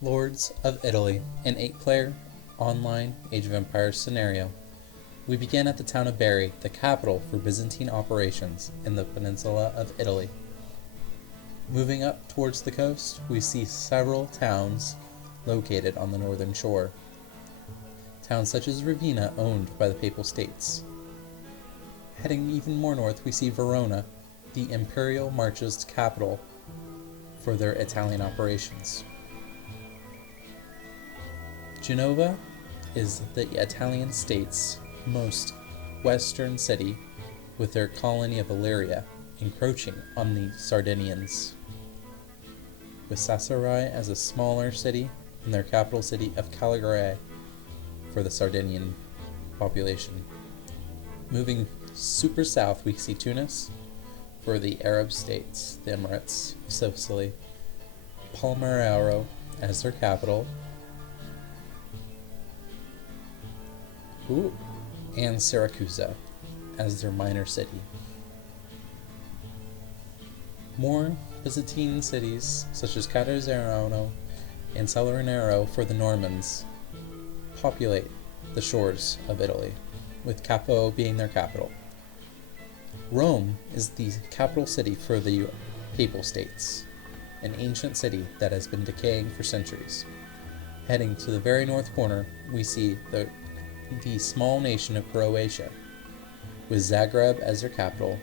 Lords of Italy, an 8-player online Age of Empires scenario. We begin at the town of Bari, the capital for Byzantine operations in the peninsula of Italy. Moving up towards the coast, we see several towns located on the northern shore. Towns such as Ravenna, owned by the Papal States. Heading even more north, we see Verona, the Imperial March's capital for their Italian operations. Genova is the Italian state's most western city, with their colony of Illyria encroaching on the Sardinians, with Sassari as a smaller city and their capital city of Caligari for the Sardinian population. Moving super south, we see Tunis for the Arab states, the Emirates of Sicily, Palmyrero as their capital, and Syracuse as their minor city. More Byzantine cities, such as Catanzaro and Salernitano for the Normans, populate the shores of Italy, with Capo being their capital. Rome is the capital city for the Papal States, an ancient city that has been decaying for centuries. Heading to the very north corner, we see the small nation of Croatia, with Zagreb as their capital.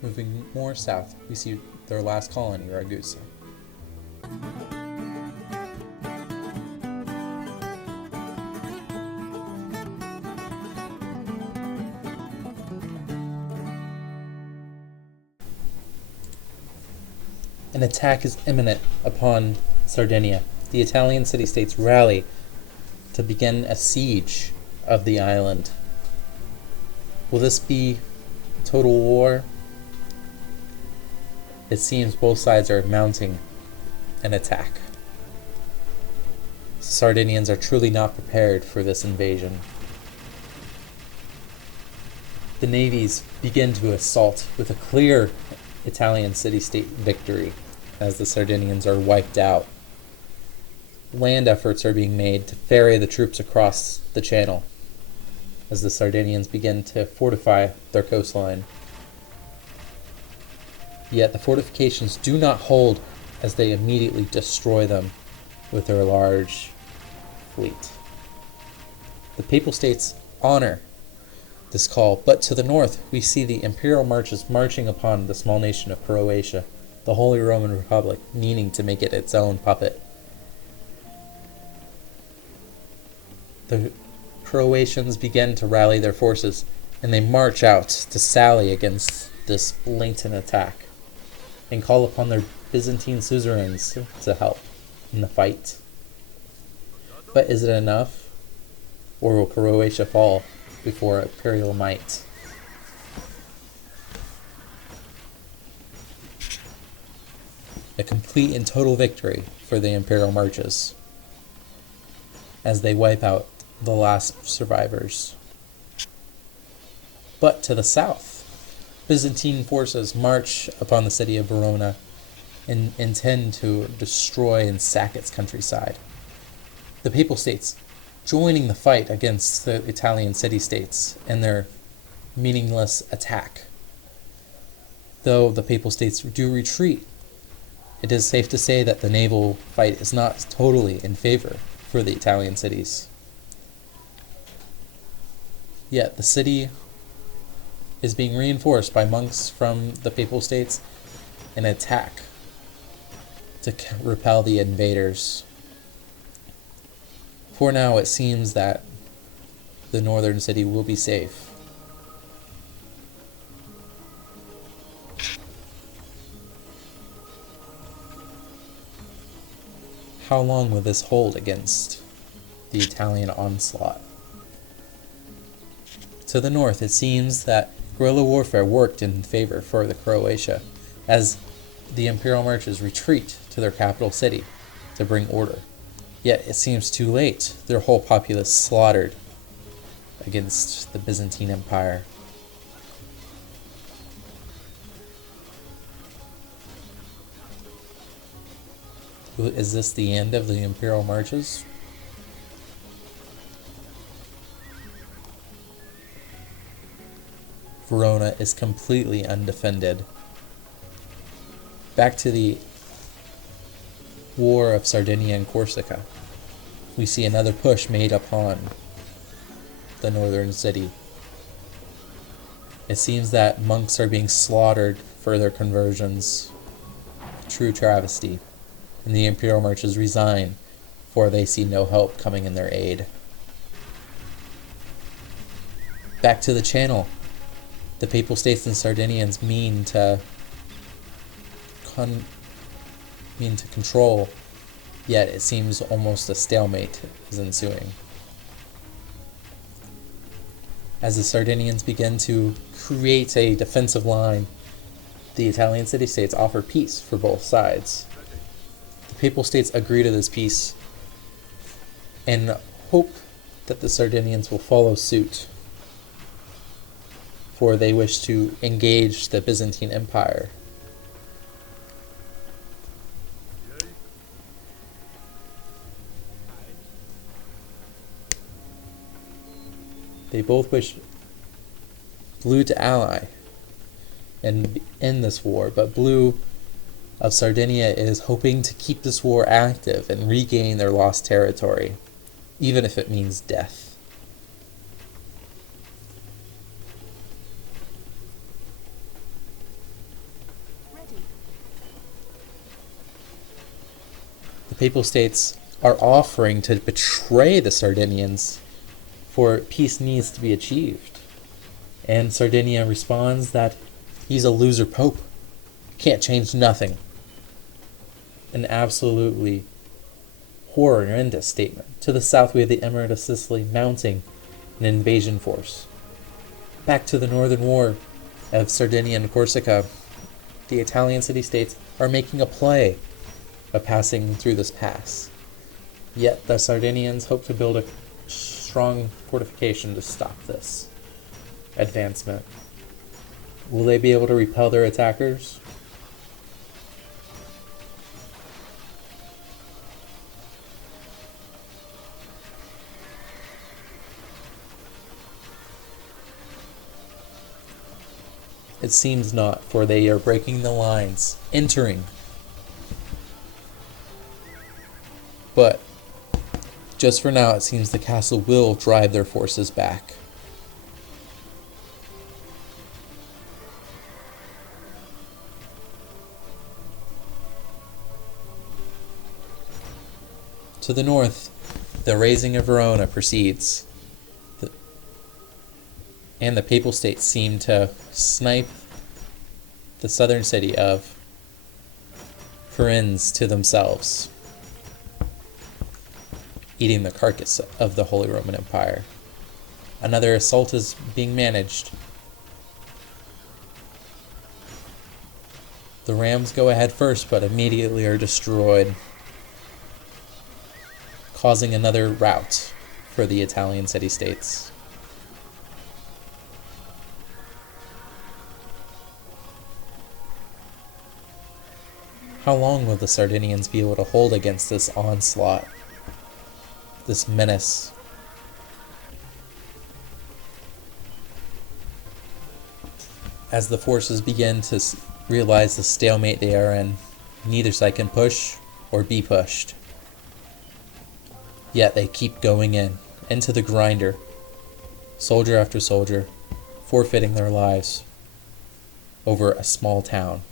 Moving more south, we see their last colony, Ragusa. An attack is imminent upon Sardinia. The Italian city-states rally to begin a siege of the island. Will this be total war? It seems both sides are mounting an attack. Sardinians are truly not prepared for this invasion. The navies begin to assault with a clear Italian city-state victory as the Sardinians are wiped out. Land efforts are being made to ferry the troops across the channel as the Sardinians begin to fortify their coastline. Yet the fortifications do not hold as they immediately destroy them with their large fleet. The Papal States honor this call, but to the north we see the Imperial Marches marching upon the small nation of Croatia, the Holy Roman Republic, meaning to make it its own puppet. The Croatians begin to rally their forces, and they march out to sally against this blatant attack and call upon their Byzantine suzerains to help in the fight. But is it enough? Or will Croatia fall before imperial might? A complete and total victory for the Imperial Marches as they wipe out the last survivors. But to the south, Byzantine forces march upon the city of Verona and intend to destroy and sack its countryside. The Papal States joining the fight against the Italian city-states and their meaningless attack. Though the Papal States do retreat, it is safe to say that the naval fight is not totally in favor for the Italian cities. Yet the city is being reinforced by monks from the Papal States and attack to repel the invaders. For now, it seems that the northern city will be safe. How long will this hold against the Italian onslaught? To the north, it seems that guerrilla warfare worked in favor for the Croatia, as the Imperial Marches retreat to their capital city to bring order. Yet it seems too late, their whole populace slaughtered against the Byzantine Empire. Is this the end of the Imperial marches? Verona is completely undefended. Back to the War of Sardinia and Corsica. We see another push made upon the northern city. It seems that monks are being slaughtered for their conversions. True travesty. And the Imperial marches resign, for they see no help coming in their aid. Back to the Channel. The Papal States and Sardinians mean to control, yet it seems almost a stalemate is ensuing. As the Sardinians begin to create a defensive line, the Italian city-states offer peace for both sides. The Papal States agree to this peace and hope that the Sardinians will follow suit, for they wish to engage the Byzantine Empire. They both wish Blue to ally and end this war, but Blue of Sardinia is hoping to keep this war active and regain their lost territory, even if it means death. The Papal States are offering to betray the Sardinians, for peace needs to be achieved. And Sardinia responds that he's a loser pope. Can't change nothing. An absolutely horrendous statement. To the south, we have the Emirate of Sicily mounting an invasion force. Back to the northern war of Sardinia and Corsica, the Italian city-states are making a play of passing through this pass. Yet the Sardinians hope to build a strong fortification to stop this advancement. Will they be able to repel their attackers? It seems not, for they are breaking the lines, entering. But just for now, it seems the castle will drive their forces back. To the north, the razing of Verona proceeds, and the Papal States seem to snipe the southern city of Firenze to themselves, eating the carcass of the Holy Roman Empire. Another assault is being managed. The Rams go ahead first, but immediately are destroyed, causing another rout for the Italian city-states. How long will the Sardinians be able to hold against this onslaught, this menace? As the forces begin to realize the stalemate they are in, neither side can push or be pushed. Yet they keep going into the grinder, soldier after soldier, forfeiting their lives over a small town.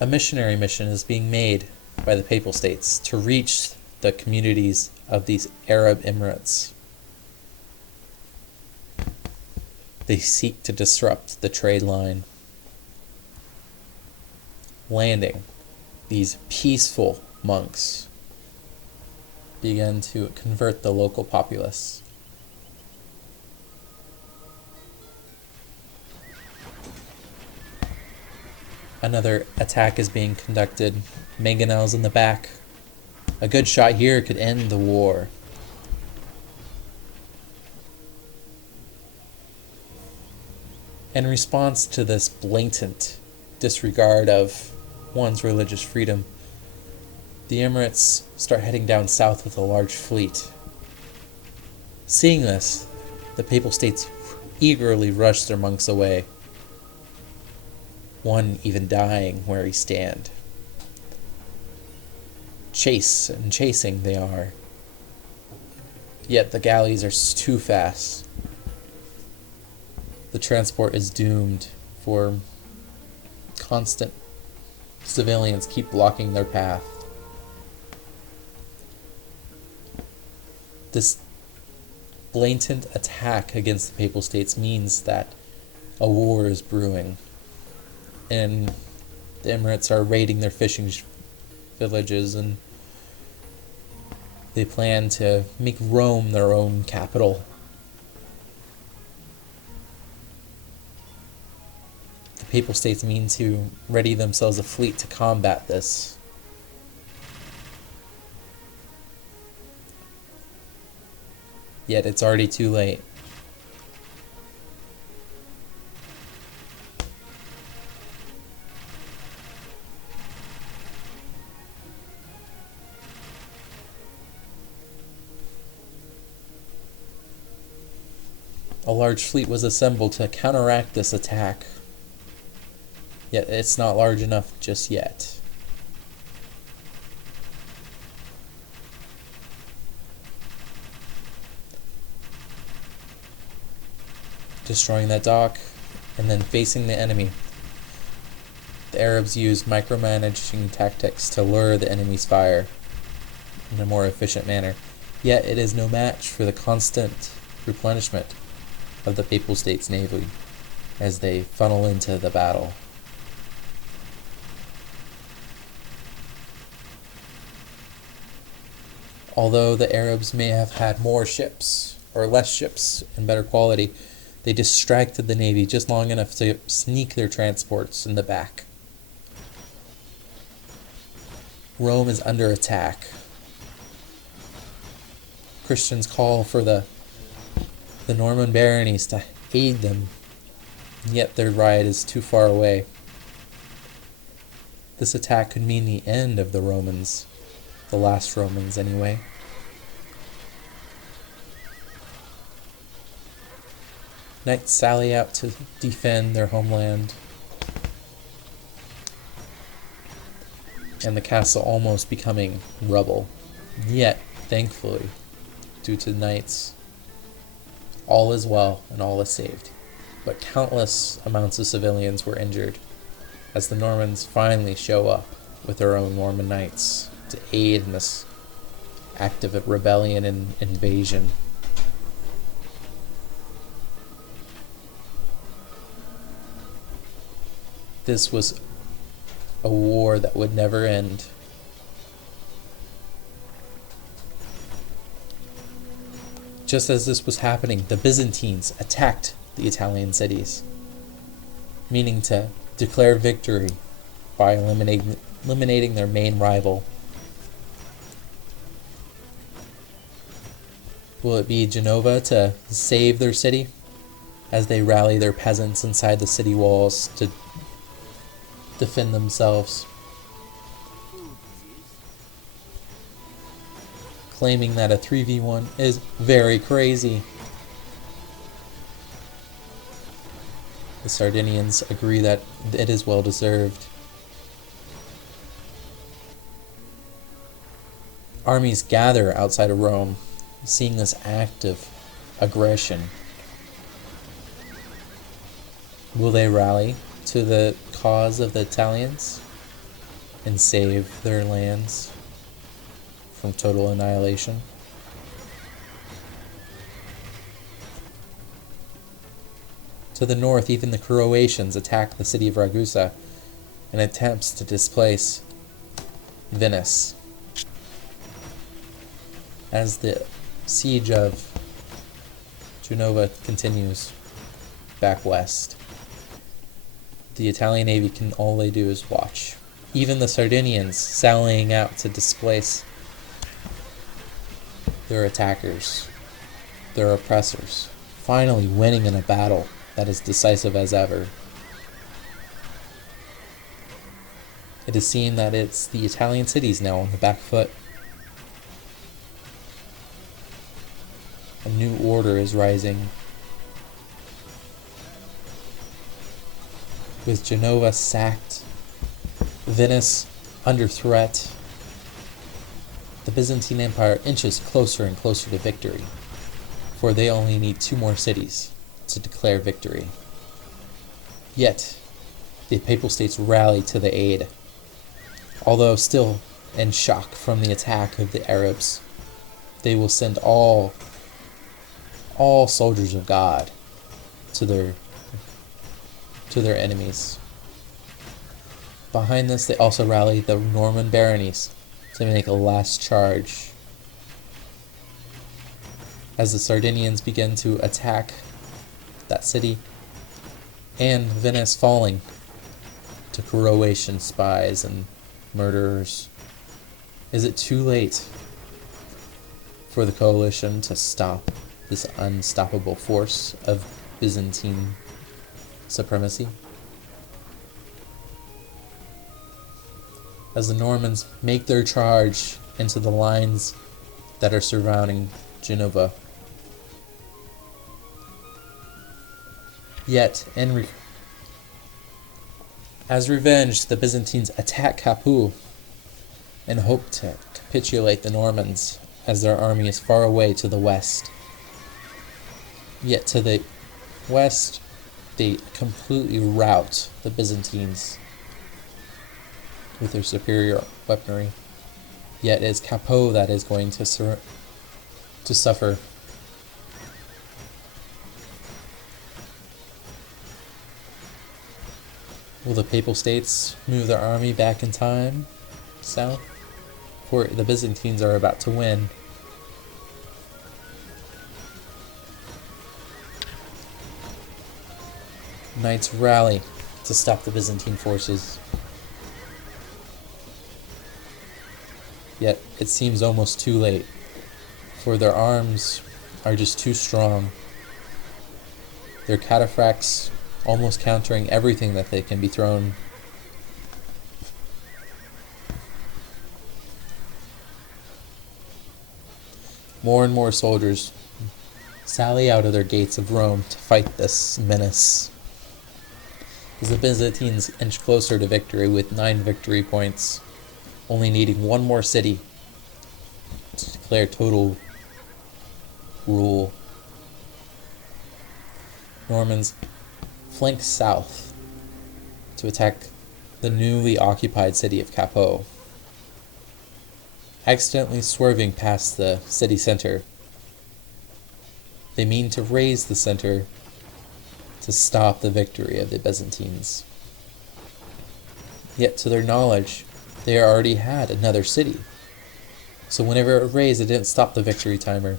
A missionary mission is being made by the Papal States to reach the communities of these Arab Emirates. They seek to disrupt the trade line, landing these peaceful monks begin to convert the local populace. Another attack is being conducted. Mangonel's in the back. A good shot here could end the war. In response to this blatant disregard of one's religious freedom, The Emirates start heading down south with a large fleet. Seeing this, the Papal States eagerly rush their monks away, one even dying where he stand. Chasing they are. Yet the galleys are too fast. The transport is doomed, for constant civilians keep blocking their path. This blatant attack against the Papal States means that a war is brewing, and the Emirates are raiding their fishing villages, and they plan to make Rome their own capital. The Papal States mean to ready themselves a fleet to combat this. Yet it's already too late. A large fleet was assembled to counteract this attack. Yet it's not large enough just yet. Destroying that dock, and then facing the enemy. The Arabs use micromanaging tactics to lure the enemy's fire in a more efficient manner. Yet it is no match for the constant replenishment of the Papal States Navy as they funnel into the battle. Although the Arabs may have had more ships, or less ships, in better quality, they distracted the Navy just long enough to sneak their transports in the back. Rome is under attack. Christians call for the Norman baronies to aid them, yet their ride is too far away. This attack could mean the end of the Romans, the last Romans anyway. Knights sally out to defend their homeland, and the castle almost becoming rubble. Yet, thankfully, due to knights, all is well and all is saved. But countless amounts of civilians were injured as the Normans finally show up with their own Norman knights to aid in this act of rebellion and invasion. This was a war that would never end. Just as this was happening, the Byzantines attacked the Italian cities, meaning to declare victory by eliminating their main rival. Will it be Genova to save their city as they rally their peasants inside the city walls to defend themselves, claiming that a 3v1 is very crazy? The Sardinians agree that it is well deserved. Armies gather outside of Rome, seeing this act of aggression. Will they rally to the cause of the Italians and save their lands from total annihilation? To the north, even the Croatians attack the city of Ragusa in attempts to displace Venice. As the siege of Genova continues back west, the Italian Navy all they do is watch. Even the Sardinians sallying out to displace their attackers, their oppressors, finally winning in a battle that is decisive as ever. It is seen that it's the Italian cities now on the back foot. A new order is rising, with Genova sacked, Venice under threat. The Byzantine Empire inches closer and closer to victory, for they only need 2 more cities to declare victory. Yet, the Papal States rally to the aid, although still in shock from the attack of the Arabs. They will send all soldiers of God to their enemies. Behind this, they also rally the Norman baronies to make a last charge. As the Sardinians begin to attack that city, and Venice falling to Croatian spies and murderers, is it too late for the coalition to stop this unstoppable force of Byzantine supremacy? As the Normans make their charge into the lines that are surrounding Genova, yet as revenge, the Byzantines attack Capoue and hope to capitulate the Normans as their army is far away to the west. Yet to the west, they completely rout the Byzantines with their superior weaponry. Yet it is Capoue that is going to suffer. Will the Papal States move their army back in time south? For the Byzantines are about to win. Knights rally to stop the Byzantine forces. Yet it seems almost too late, for their arms are just too strong. Their cataphracts almost countering everything that they can be thrown. More and more soldiers sally out of their gates of Rome to fight this menace, as the Byzantines inch closer to victory with 9 victory points, only needing 1 more city to declare total rule. Normans flank south to attack the newly occupied city of Capoue, accidentally swerving past the city center. They mean to raise the center to stop the victory of the Byzantines. Yet to their knowledge, they already had another city. So whenever it raised, it didn't stop the victory timer.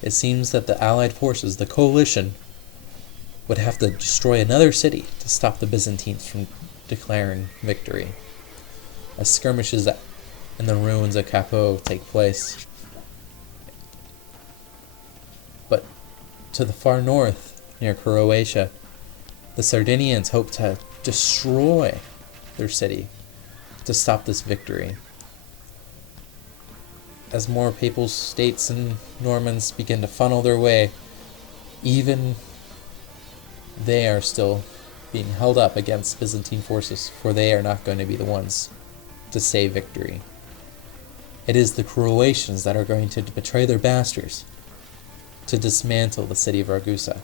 It seems that the Allied forces, the coalition, would have to destroy another city to stop the Byzantines from declaring victory, as skirmishes in the ruins of Capoue take place. But to the far north, near Croatia, the Sardinians hope to destroy their city to stop this victory. As more Papal States and Normans begin to funnel their way, even they are still being held up against Byzantine forces, for they are not going to be the ones to save victory. It is the Croatians that are going to betray their masters to dismantle the city of Ragusa.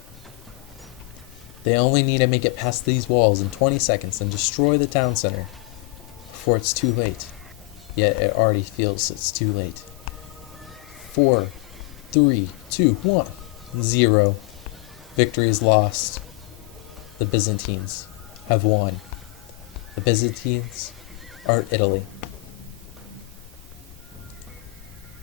They only need to make it past these walls in 20 seconds and destroy the town center before it's too late. Yet it already feels it's too late. 4, 3, 2, 1, 0. Victory is lost. The Byzantines have won. The Byzantines are Italy.